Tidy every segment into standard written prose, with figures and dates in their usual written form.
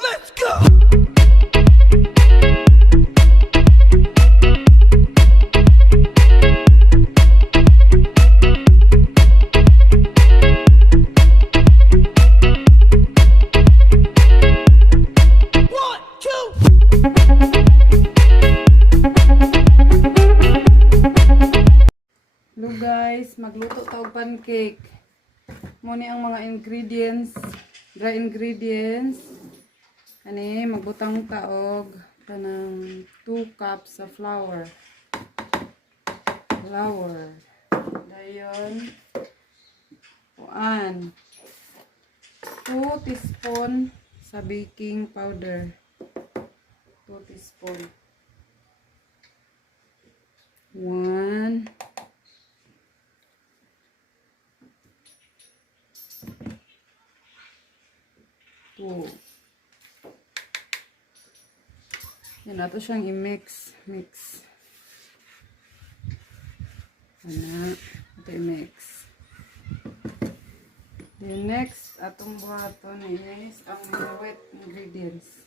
Let's go! Hello guys, magluto taog pancake. Muna ang mga ingredients, dry ingredients. Ani, magbutang taog kanang 2 cups sa flour. Dayon 2 teaspoon sa baking powder. 2 teaspoon. 1 2. Yan nato siyang i-mix. Ito i-mix. Then next, atong buhaton is ang mga wet ingredients.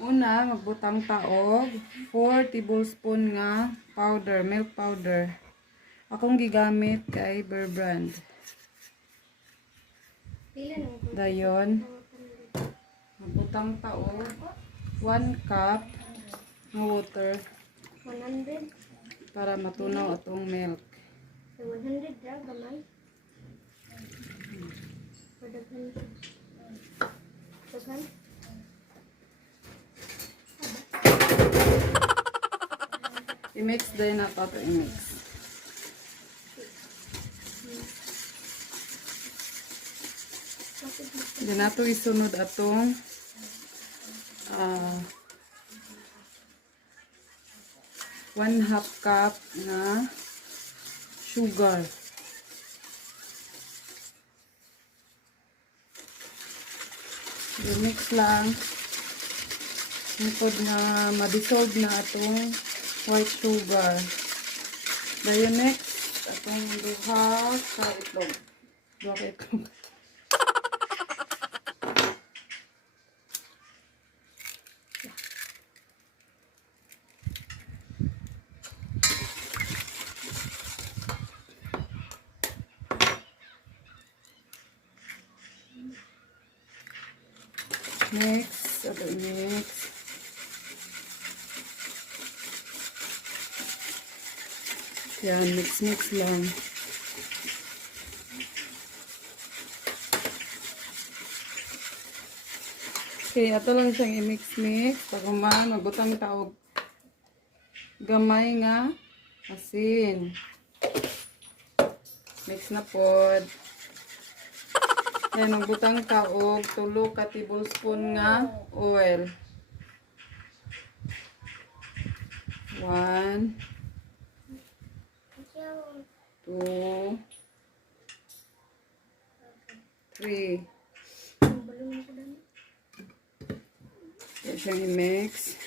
Una, magbutang taog 4 tablespoon nga powder, milk powder. Akong gigamit kay Bear Brand. Dayon, magbutang taog 1 cup ng water 100 para matunaw atong milk. 100 ra gamay. Padagan. I-mix din na ito i-mix. Hindi na ito isunod atong 1/2 cup na sugar. I-mix lang. Nipod na ma-dissolve na atong white sugar. Dayon next, atong duha ka itlog. Next, mix. Yan, mix lang. Okay, ato lang siyang i-mix. Pag magbutang taog gamay nga asin. Mix na pod. Yan, magbutang taog 3 ka tablespoon nga oil. 1 2 3. Yan siyang i-mix.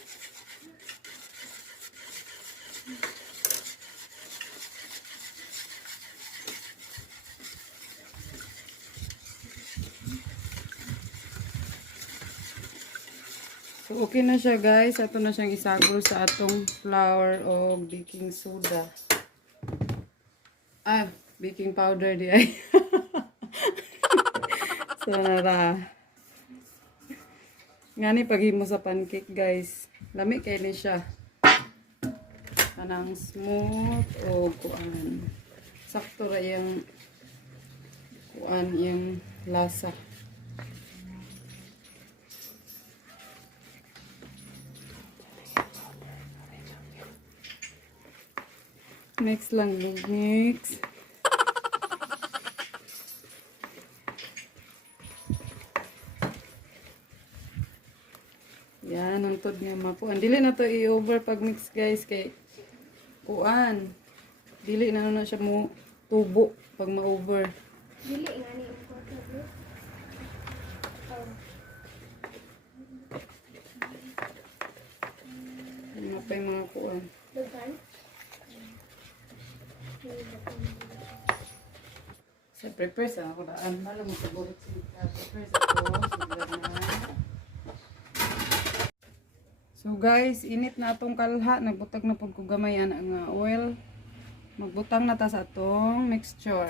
So, okay na siya guys. Ato na siyang isagol sa atong flour o baking soda. Baking powder di ay. So, nara. Ngani paghimo sa pancake guys. Lami kay ni siya. Kanang smooth o kuan. Sakto ra yung kuan yung lasa. Mix lang, mix. Yan, ang tod niya makuan. Dili na to i-over pag mix guys kay kuan. Dili na siya mo tubo pag ma-over. Dili nga ni ang photo. Ano pa yung mga kuan. Dugan. Sa Prepare sa ako daan. Malo mo sa bulit sila. Prepare sa ako. Sila na. So guys, init na atong kalha. Nagbutag na po ko gamayan ang oil. Magbutang na ta sa atong mixture.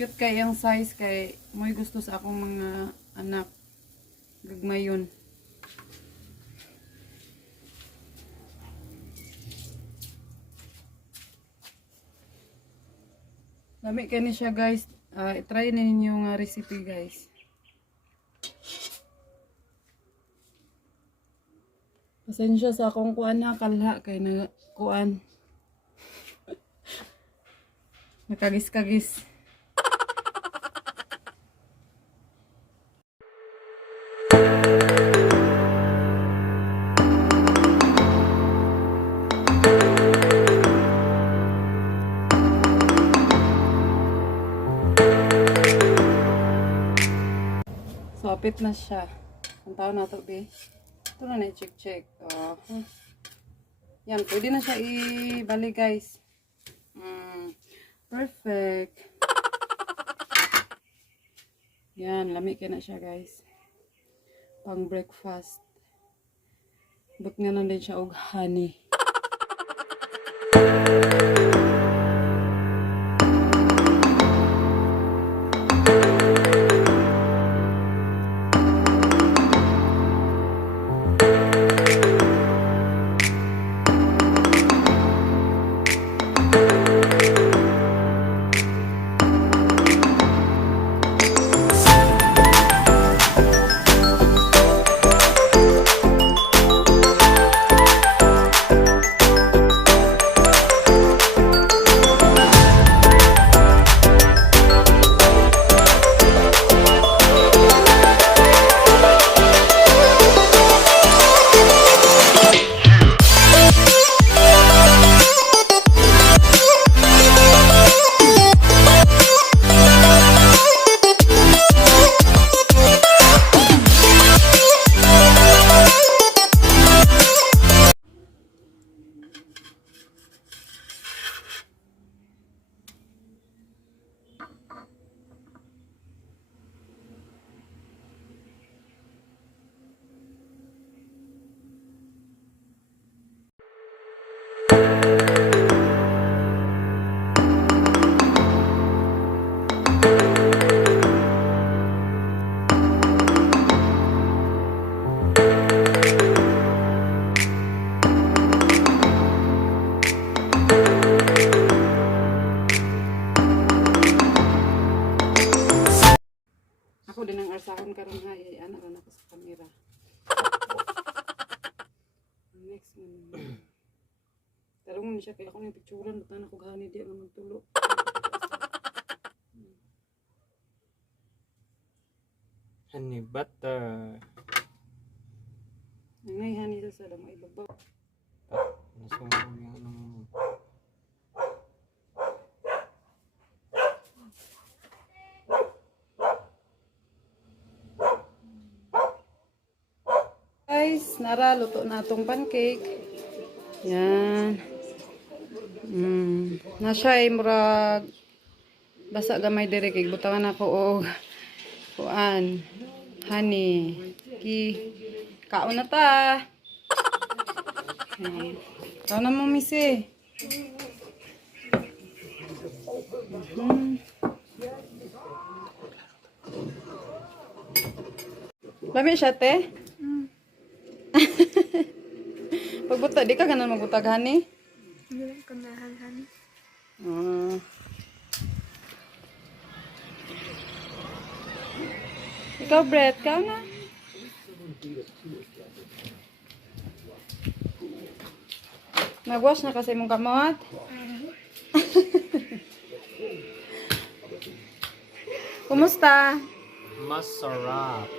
Cute kay yung size kay may gusto sa akong mga anak. Gagmayon. Lami kayo ni siya guys. I-try na ninyo nga recipe guys. Pasensya sa akong kuan na kalha kay na kuan. Nakagis-kagis. So, apit na siya. Ang tao na ito, be. Ito na na-check-check. Oh. Yan, pwede na siya ibalik, guys. Perfect. Yan, lamig na siya, guys. Pang breakfast. But nga lang din siya og honey. Ako din ang arsahon karon ha, anak na ako sa kamera. Next one. Tarong mo siya kaya ako ng picturean, buta na ko gani di ang magtulo. Honey butter. Ngay hani sa damo ibabaw. Nasunog yung ano mo. Guys, nara luto na itong pancake. Yan. Na siya ay murag basa gamay dire kay butangan ako og kuan honey. Kaon na ta. Kaon na mo misi. Lami siya te? Pagbuta, di ka ganan magbutag honey? Hindi ko nahanhan. Ikaw, Brett, ka na? Nagwash na kasi mong kamot? Kumusta? Masarap.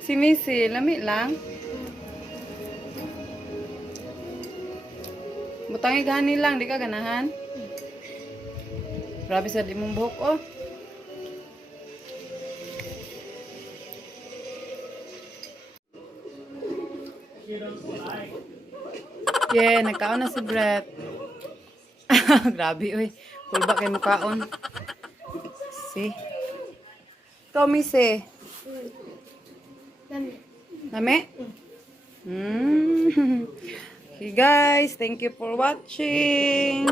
Si Missy, lami lang. Butangi gani lang, di ka ganahan? Grabe sa di mong buhok, oh. Yeah, nagkaon na si Brett. Grabe, uy. Kulba kay mukaon. Si. Ikaw, Miss, eh. Dami. Nami? Okay, guys. Thank you for watching.